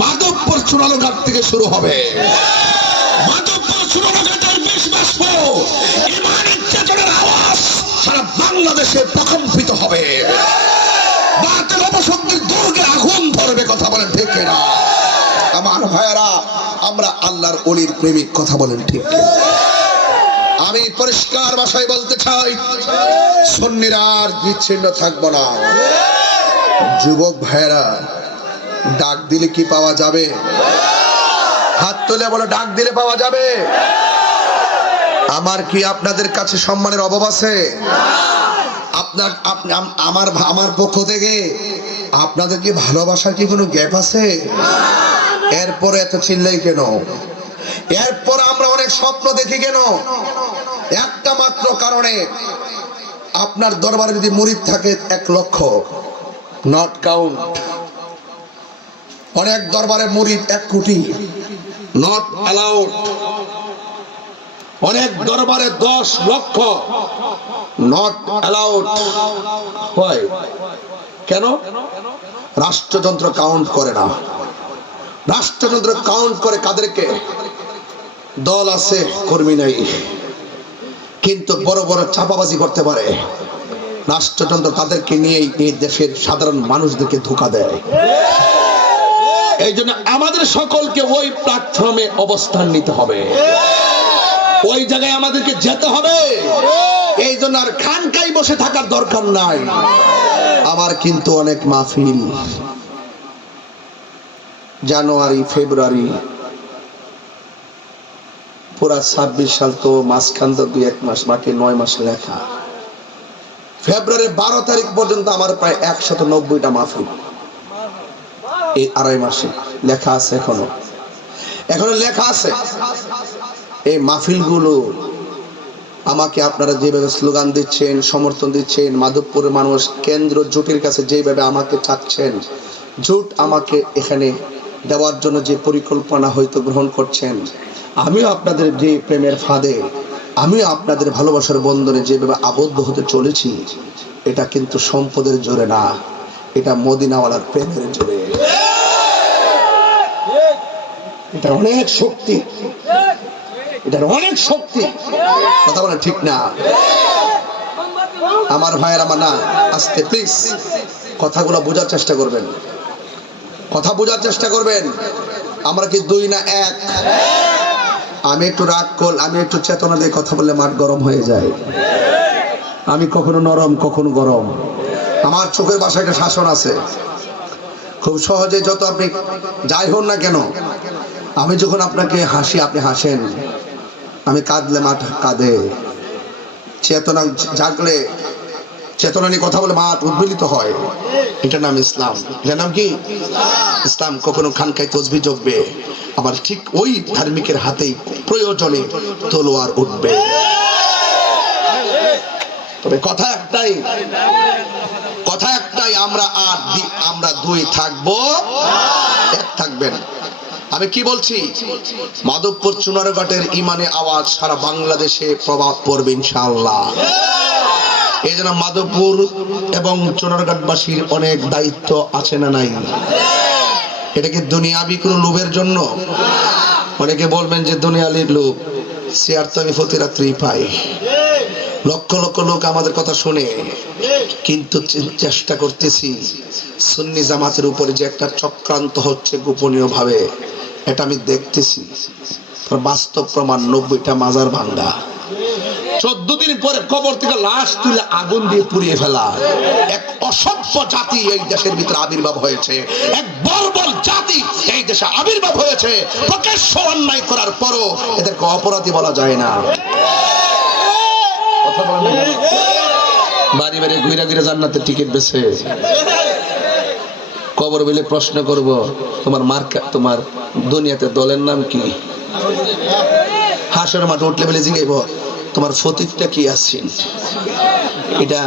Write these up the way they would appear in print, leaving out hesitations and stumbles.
মাধবপুর চুনারুঘাট থেকে শুরু হবে। মাধবপুর চুনারুঘাটের বিশ্বাস ইমানের চেতনার আওয়াজ সারা বাংলাদেশে প্রকম্পিত হবে। বাতিল অপশক্তির দুর্গে আগুন ধরবে। কথা বলেন ঠিক কিনা? আমার ভাইয়েরা, আমরা আল্লাহর ওলির প্রেমিক। কথা বলেন ঠিক কিনা? আমি পরিষ্কার ভাষায় বলতে চাই, সুন্নিরা আর বিচ্ছিন্ন থাকবো না। যুবক ভাইয়েরা, ডাক দিলে কি পাওয়া যাবে? হাত তুলে বলো, ডাক দিলে পাওয়া যাবে? আমার কি আপনাদের কাছে সম্মানের অভাব আছে? আপনার আমার পক্ষ থেকে আপনাদের কি ভালোবাসার কি কোনো গ্যাপ আছে? এরপরে এত চিল্লাই কেন? এরপর আমরা অনেক স্বপ্ন দেখি কেন? একটা মাত্র কারণে, আপনার দরবারে যদি মুরিদ থাকে 1 লক্ষ, নট কাউন্ট। অনেক দরবারে মুরিদ 1 কোটি, নট অ্যালাউড। অনেক দরবারে 10 লক্ষ, নট অ্যালাউড। হয় কেন? রাষ্ট্রযন্ত্র কাউন্ট করে না। রাষ্ট্রযন্ত্র কাউন্ট করে কাদেরকে? দল আছে, কর্মী নাই। কিন্তু বড় বড় চাপাবাজি করতে পারে। রাষ্ট্রযন্ত্র তাদেরকে নিয়ে এই দেশের সাধারণ মানুষদেরকে ধোঁকা দেয়। এই জন্য আমাদের সকলকে ওই প্ল্যাটফর্মে অবস্থান নিতে হবে, ওই জায়গায় আমাদেরকে যেতে হবে। এই জন্য আর খানকায় বসে থাকার দরকার নাই। আমার কিন্তু অনেক মাহফিল জানুয়ারি, ফেব্রুয়ারি, পুরা 26 সাল তো মাঝখান তো 2-1 মাস, বাকি 9 মাস লেখা। ফেব্রুয়ারি 12 তারিখ পর্যন্ত আমার প্রায় 190টা মাহফিল এই 2.5 মাসে লেখা আছে। এখনো লেখা আছে। এই মাহফিলগুলো আমাকে আপনারা যেভাবে স্লোগান দিচ্ছেন, সমর্থন দিচ্ছেন, মাধবপুরের মানুষ কেন্দ্র জোটের কাছে যেভাবে আমাকে চাচ্ছেন, জোট আমাকে এখানে দেওয়ার জন্য যে পরিকল্পনা হয়তো গ্রহণ করছেন, আমিও আপনাদের যে প্রেমের ফাঁদে, আমিও আপনাদের ভালোবাসার বন্ধনে যেভাবে আবদ্ধ হতে চলেছি, এটা কিন্তু সম্পদের জোরে না, এটা মদিনাওয়ালার প্রেমের জোরে। এটা অনেক শক্তি, এটার অনেক শক্তি। কথা বলেন ঠিক না? আমার ভাইয়ের, আমার না, আস্তে প্লিজ কথাগুলো বোঝার চেষ্টা করবেন, কথা বোঝার চেষ্টা করবেন। আমরা কি 2 না 1? আমি একটু রাগ করলে, আমি একটু চেতনা দিয়ে কথা বললে মাঠ গরম হয়ে যায়। আমি কখনো নরম, কখনো গরম। আমার চোখের ভাষায় একটা শাসন আছে। খুব সহজে যত আপনি যাই হন না কেন, আমি যখন আপনাকে হাসি, আপনি হাসেন। আমি কাঁদলে মাঠ কাঁদে। চেতনা জাগলে, চেতনা নিয়ে কথা বলে মাঠ উদ্বেলিত হয়। এটার নাম ইসলাম। এটার নাম কি? ইসলাম। কখনো খানকায় তসবিহ জপবে, আবার ঠিক ওই ধার্মিকের হাতেই প্রয়োজনে তলোয়ার উঠবে। তবে কথা একটাই, আমরা 2 থাকবো, 1 থাকবেন। আমি কি বলছি? মাধবপুর চুনারুঘাটের ইমানে আওয়াজ সারা বাংলাদেশে প্রভাব পড়বে ইনশাআল্লাহ। এই জন্য মাধবপুর এবং চুনারুঘাটবাসীর অনেক দায়িত্ব আছে না নাই? এটা কি দুনিয়াবি কোনো লোভের জন্য? অনেকে বলবেন যে দুনিয়ালির লোভ, চেয়ার তো আমি প্রতি রাত্রি পাই। লক্ষ লক্ষ লোক আমাদের কথা শুনে, কিন্তু চেষ্টা করতেছি সুন্নি জামাতের উপরে যে একটা চক্রান্ত হচ্ছে গোপনীয় ভাবে, এটা আমি দেখতেছি। বাস্তব প্রমাণ 90টা মাজার ভাঙ্গা, 14 দিন পরে কবর থেকে লাশ তুলে আগুন দিয়ে পুড়িয়ে ফেলা। এক অসভ্য জাতি এই দেশের ভিতরে আবির্ভাব হয়েছে, এক বর্বর জাতি এই দেশে আবির্ভাব হয়েছে। প্রকাশ্য অন্যায় করার পরও এদেরকে অপরাধী বলা যায় না। বাড়ি বাড়ি ঘুরে ঘুরে জান্নাতের টিকিট বেছে কবর বলে প্রশ্ন করব, তোমার মার্কা, তোমার দুনিয়াতে দলের নাম কি? হাসর মাঠে উঠলে বলে জিগাইব, তোমার ফতিকটা কি আসছেন? এটা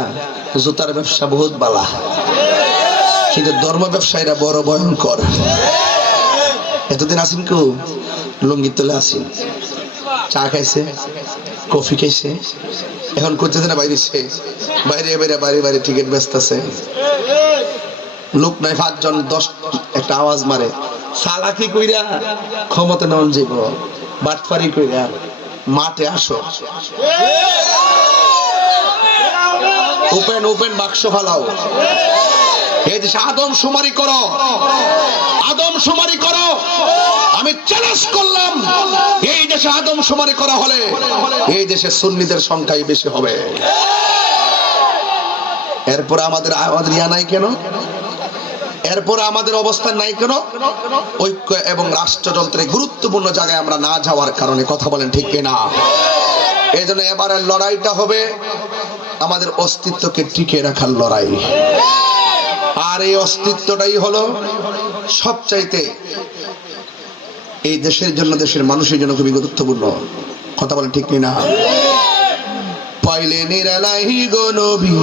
জুতার ব্যবসা বহুত বালা, কিন্তু ধর্ম ব্যবসায়ীরা বড় ভয়ঙ্কর। এতদিন আসেন কেউ লুঙ্গি তোলে আসেন, চা খাইছে, কফি খাইছে, এখন করতেছে না বাইরেছে, বাইরে বাইরে বাইরে বাইরে টিকিট বেচতেছে। লোক নাই 5 জন 10 একটা আওয়াজ মারে, সালাকি কইরা ক্ষমতা নন যাব, বাটফারি কইরা মাঠে আসো, ওপেন ওপেন বাক্স ফালাও, এই দেশে আদমশুমারি করো, আদমশুমারি করো। আমি চ্যালেঞ্জ করলাম, এই দেশে আদমশুমারি করা হলে এই দেশে সুন্নিদের সংখ্যাই বেশি হবে। এরপর আমাদের ইয়া নাই কেন, এরপর আমাদের অবস্থান নাই কেন? ঐক্য এবং রাষ্ট্রযন্ত্রে গুরুত্বপূর্ণ জায়গায় আমরা না যাওয়ার কারণে। কথা বলেন ঠিক কিনা? এই জন্য এবারের লড়াইটা হবে আমাদের অস্তিত্বকে টিকে রাখার লড়াই। আর এই অস্তিত্বটাই হলো সবচাইতে এই দেশের জন্য, দেশের মানুষের জন্য খুবই গুরুত্বপূর্ণ। কথা বলেন ঠিক কিনা? পাইলে নিরালাই গো নবী।